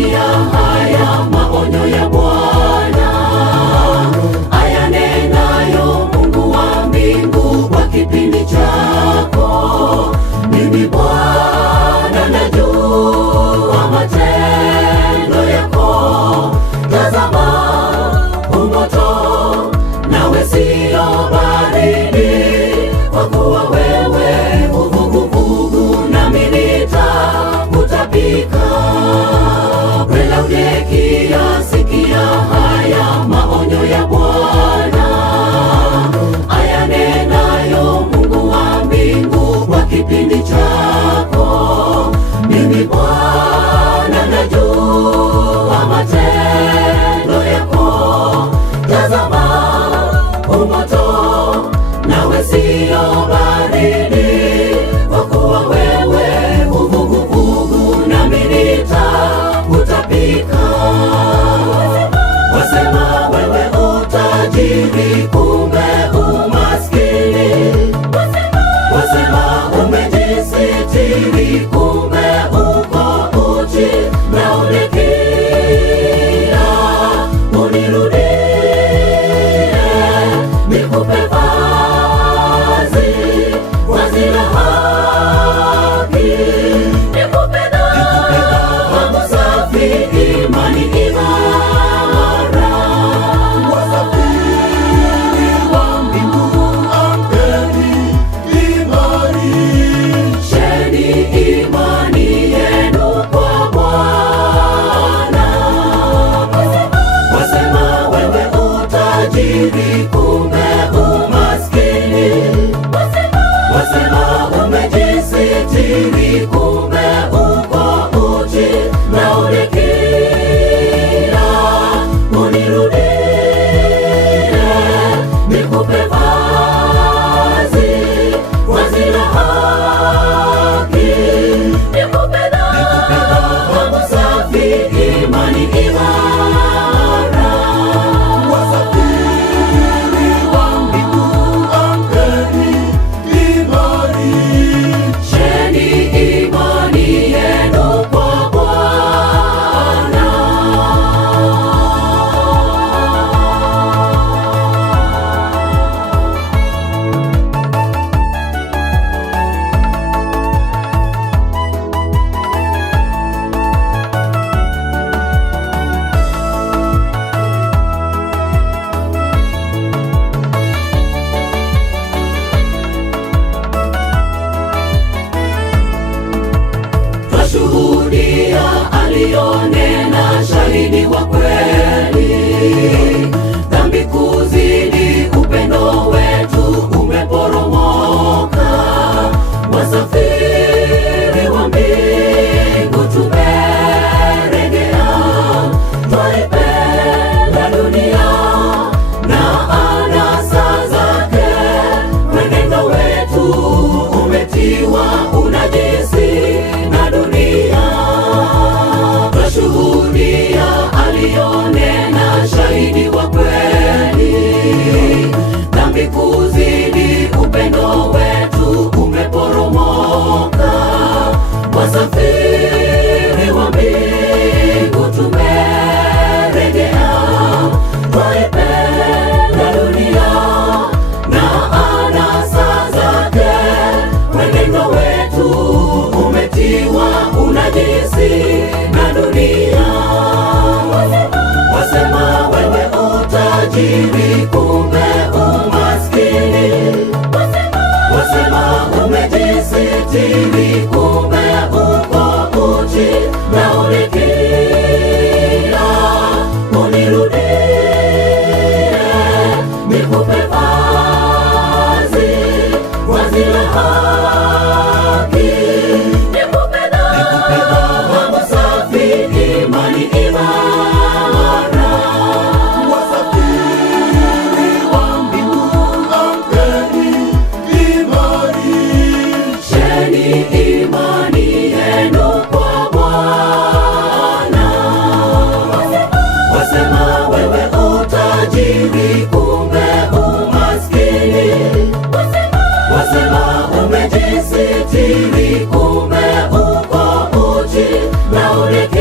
sikia haya maonyo ya Bwana, ayanenayo Mungu wa mbingu kwa kipindi chako. Mimi Bwana najua matendo yako, tazama umoto nawe sio baridi, kwa kuwa wewe uvuguvugu nami nitakutapika. Laodikia, sikia haya maonyo ya Bwana, ayanenayo Mungu wa mbingu kwa kipindi chako. Mimi Bwana najua matendo yako, tazama umoto nawe sio baridi, kwa kuwa wewe uvuguvugu nami nitakutapika. Wasema wewe utajiri, kumbe umaskini. Wasema umejisitiri, kumbe uko uchi. Laodikia, unirudie nikupe vazi la haki, nikupe dhahabu safi, imani imara. Wasafiri wa mbingu, amkeni, imarisheni imani yenu kwa Bwana. Wasema wewe utajiri, kumbe umaskini. Wasema umejisitiri, kumbe uko uchi. Laodikia, unirudie nikupe vazi la haki, nikupe dhahabu safi, imani imara. wasafiri wa mbingu, amkeni, Sheni imani yenu kwa Bwana. Twashuhudia aliyonena shahidi wa kweli, dhambi kuzidi, upendo wetu umeporomoka. Wasafiri wa mbingu tumeregea, twaipenda dunia na anasa zake. Mwenendo wetu umetiwa unajisi na dunia. Twashuhudia aliyonena shahidi wa kweli, dhambi kuzidi, upendo wetu umeporomoka. Wasafiri wa mbingu tumeregea, twaipenda dunia na anasa zake. Mwenendo wetu umetiwa unajisi na dunia. Wasema wewe utajiri, kumbe umaskini. Wasema umejisitiri, kumbe uko uchi. Laodikia, unirudie nikupe vazi la haki, nikupe dhahabu safi, imani imara. wasafiri wa mbingu, amkeni, Sheni imani yenu kwa Bwana. Wasema wewe utajiri, kumbe umaskini. Wasema umejisitiri, kumbe uko uchi. Laodikia,